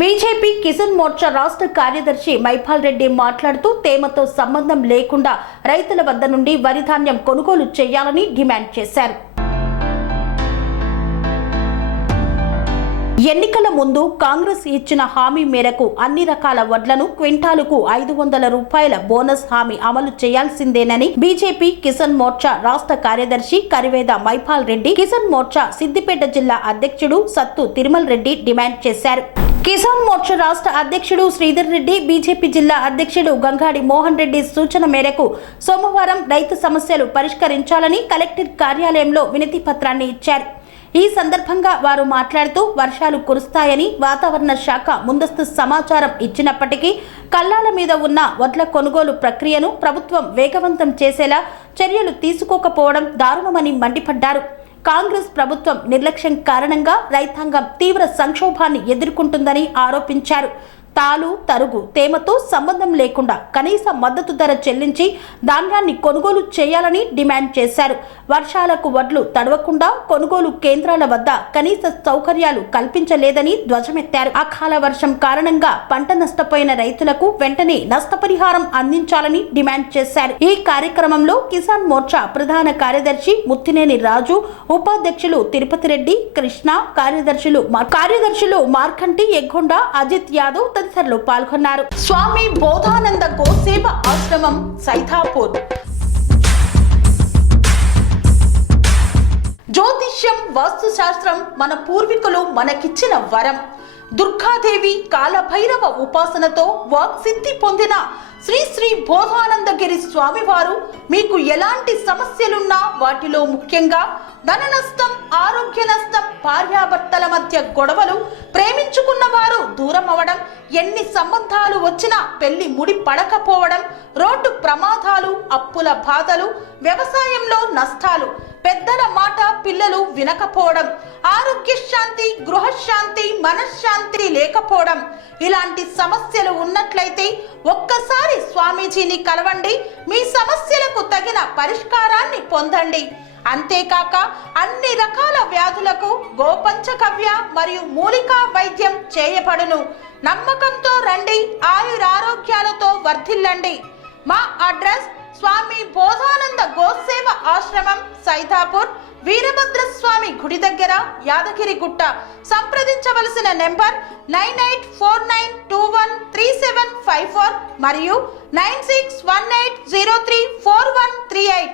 BJP Kisan Morcha రాష్ట్ర కార్యదర్శి మైపాల్ రెడ్డి మాట్లాడుతూ తేమతో సంబంధం లేకుండా రైతుల వద్ద నుండి వరి ధాన్యం కొనుగోలు చేయాలని డిమాండ్ చేశారు. ఎన్నికల ముందు కాంగ్రెస్ ఇచ్చిన హామీ మేరకు అన్ని రకాల వడ్లను క్వింటాలుకు 500 రూపాయల బోనస్ హామీ అమలు చేయాల్సిందేనని బీజేపీ కిసాన్ మోర్చా రాష్ట్ర కార్యదర్శి కరివేద మైపాల్ రెడ్డి, కిసాన్ మోర్చా సిద్దిపేట జిల్లా అధ్యక్షుడు సత్తు తిరుమల్ రెడ్డి డిమాండ్ చేశారు. కిసాన్ మోర్చా రాష్ట్ర అధ్యక్షుడు శ్రీధర్ రెడ్డి, బీజేపీ జిల్లా అధ్యక్షుడు గంగాడి మోహన్ రెడ్డి సూచన మేరకు సోమవారం రైతు సమస్యలు పరిష్కరించాలని కలెక్టర్ కార్యాలయంలో వినతి పత్రాన్ని ఇచ్చారు. ఈ సందర్భంగా వారు మాట్లాడుతూ వర్షాలు కురుస్తాయని వాతావరణ శాఖ ముందస్తు సమాచారం ఇచ్చినప్పటికీ కల్లాల మీద ఉన్న వడ్ల కొనుగోలు ప్రక్రియను ప్రభుత్వం వేగవంతం చేసేలా చర్యలు తీసుకోకపోవడం దారుణమని మండిపడ్డారు. కాంగ్రెస్ ప్రభుత్వం నిర్లక్ష్యం కారణంగా రైతాంగం తీవ్ర సంక్షోభాన్ని ఎదుర్కొంటుందని ఆరోపించారు. తాలు తరుగు తేమతో సంబంధం లేకుండా కనీస మద్దతు ధర చెల్లించి ధాన్యాన్ని కొనుగోలు చేయాలని డిమాండ్ చేశారు. వర్షాలకు వడ్లు తడవకుండా కొనుగోలు కేంద్రాల వద్ద కనీస సౌకర్యాలు కల్పించలేదని ధ్వజమెత్తారు. అకాల వర్షం కారణంగా పంట నష్టపోయిన రైతులకు వెంటనే నష్టపరిహారం అందించాలని డిమాండ్ చేశారు. ఈ కార్యక్రమంలో కిసాన్ మోర్చా ప్రధాన కార్యదర్శి ముత్తినేని రాజు, ఉపాధ్యక్షులు తిరుపతి రెడ్డి, కృష్ణ, కార్యదర్శులు మార్కంటి, ఎగ్గొండ, అజిత్ యాదవ్ తదితరులు పాల్గొన్నారు. స్వామి బోధానంద గోసేవ ఆశ్రమం సైథాపూర్. జ్యోతిష్యం, వాస్తు శాస్త్రం మన పూర్వీకులు మనకిచ్చిన వరం. దుర్గాదేవి, కాలభైరవ ఉపాసనతో వాక్సిద్ధి పొందిన శ్రీ శ్రీ బోధానందగిరి స్వామివారు మీకు ఎలాంటి సమస్యలున్నా, వాటిలో ముఖ్యంగా ధన నష్టం, ఆరోగ్య నష్టం, భార్యాభర్తల మధ్య గొడవలు, ప్రేమించుకున్న వారు దూరం అవడం, ఎన్ని సంబంధాలు వచ్చినా పెళ్లి ముడి పడకపోవడం, రోడ్డు ప్రమాదాలు, అప్పుల బాధలు, వ్యవసాయంలో నష్టాలు, పెద్దల మాట పిల్లలు వినకపోవడం, ఆరోగ్య శాంతి, గృహశాంతి, మనశ్శాంతి లేకపోవడం, ఇలాంటి సమస్యలు ఉన్నట్లయితే ఒక్కసారి స్వామీజీని కలవండి. మీ సమస్యలకు తగిన పరిష్కారాన్ని పొందండి. అంతేకాక అన్ని రకాల వ్యాధులకు గోపంచకవ్య మరియు మూలికా వైద్యం చేయబడును. నమ్మకంతో రండి, ఆయురారోగ్యాలతో వర్ధిల్లండి. మా అడ్రస్ స్వామి బోధానంద గోసేవ ఆశ్రమం, సైథాపూర్, వీరభద్రస్వామి గుడి దగ్గర, యాదగిరిగుట్ట. సంప్రదించవలసిన నెంబర్ 9849213754 మరియు 9618034138.